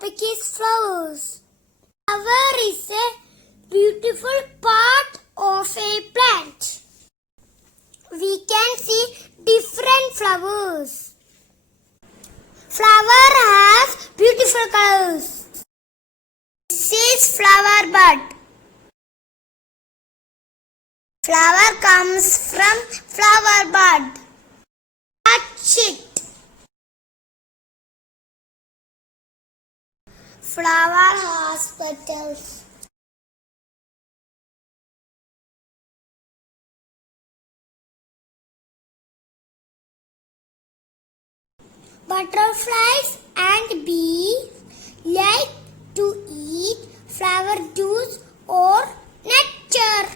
topic is flowers. Flower is a beautiful part of a plant. We can see different flowers. Flower has beautiful colors. This is flower bud. Flower comes from flower bud. Touch it. Flower has petals. Butterflies and bees like to eat flower juice or nectar.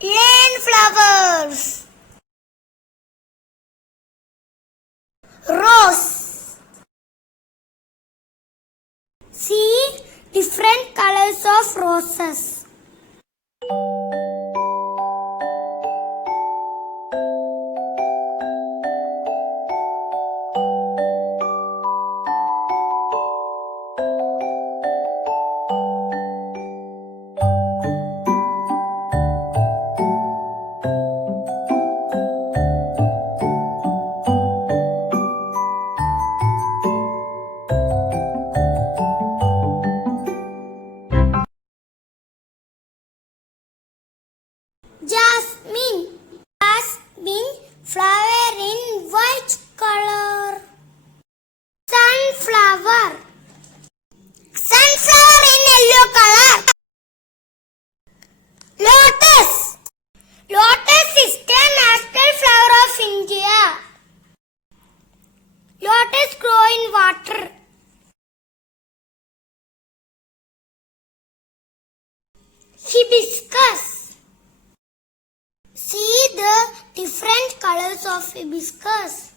Rain flowers. Rose. See different colors of roses. Jasmine. Jasmine flower in white color. Sunflower. Sunflower in yellow color. Lotus. Lotus is the national flower of India. Lotus grow in water. Hibiscus. See the different colors of hibiscus.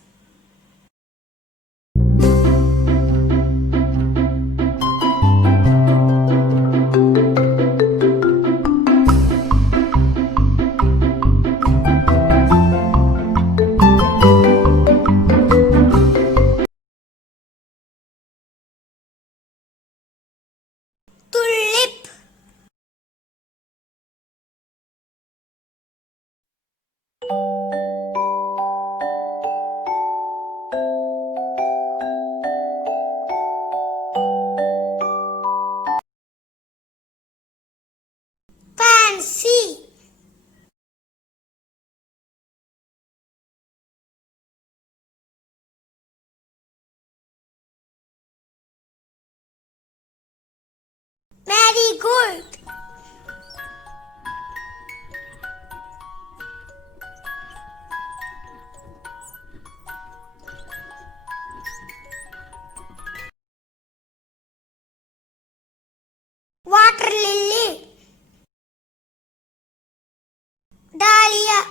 Tulip. Pansy. Marigold. Water lily. Dahlia.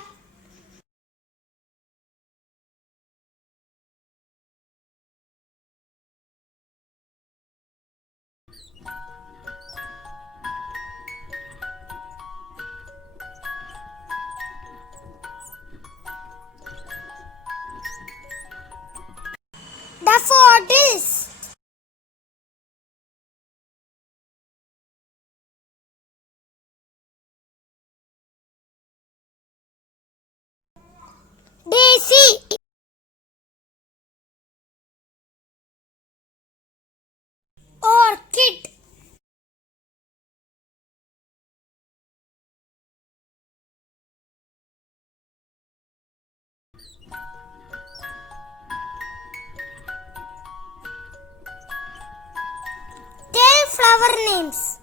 Daffodils. Daisy. Orchid. Tell flower names.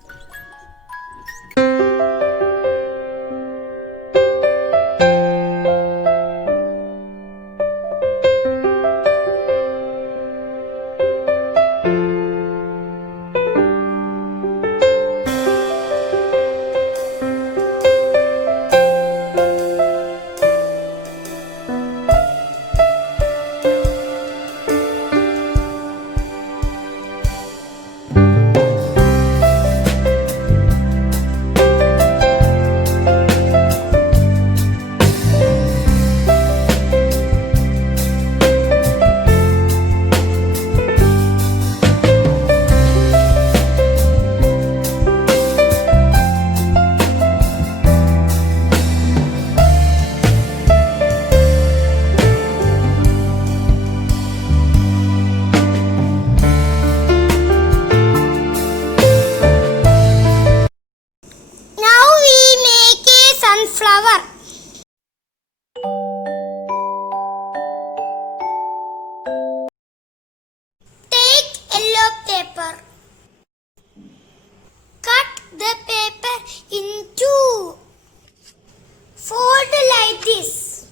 this.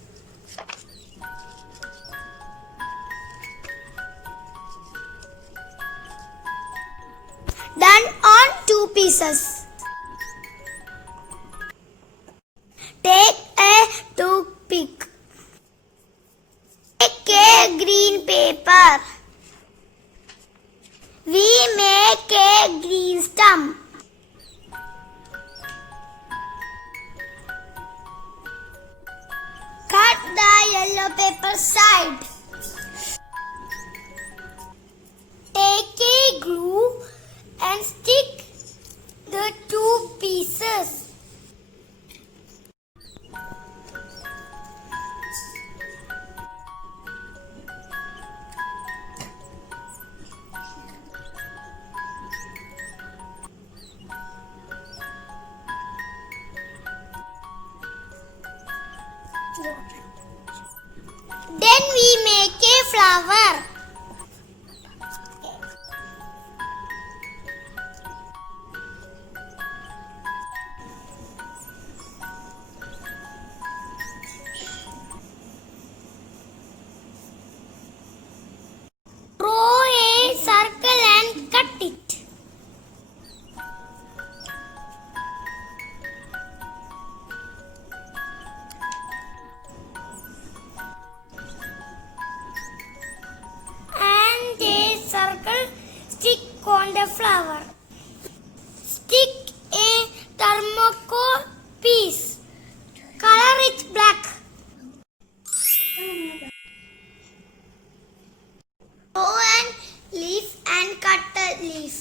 Done on 2 pieces. Take a toothpick. Take a green paper. We make a green stump. Cut the yellow paper side. Take a glue and stick the 2 pieces. Then we make a flower. Draw a circle and cut it. And a circle stick on the flower. Stick a thermocol piece. Color it black. Draw an leaf and cut the leaf.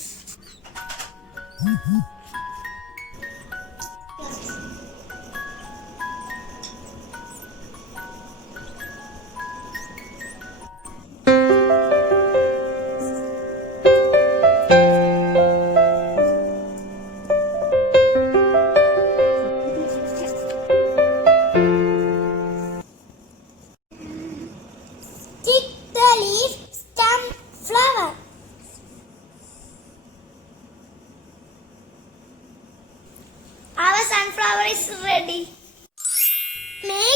Stick the leaf, stem, flower. Our sunflower is ready. Make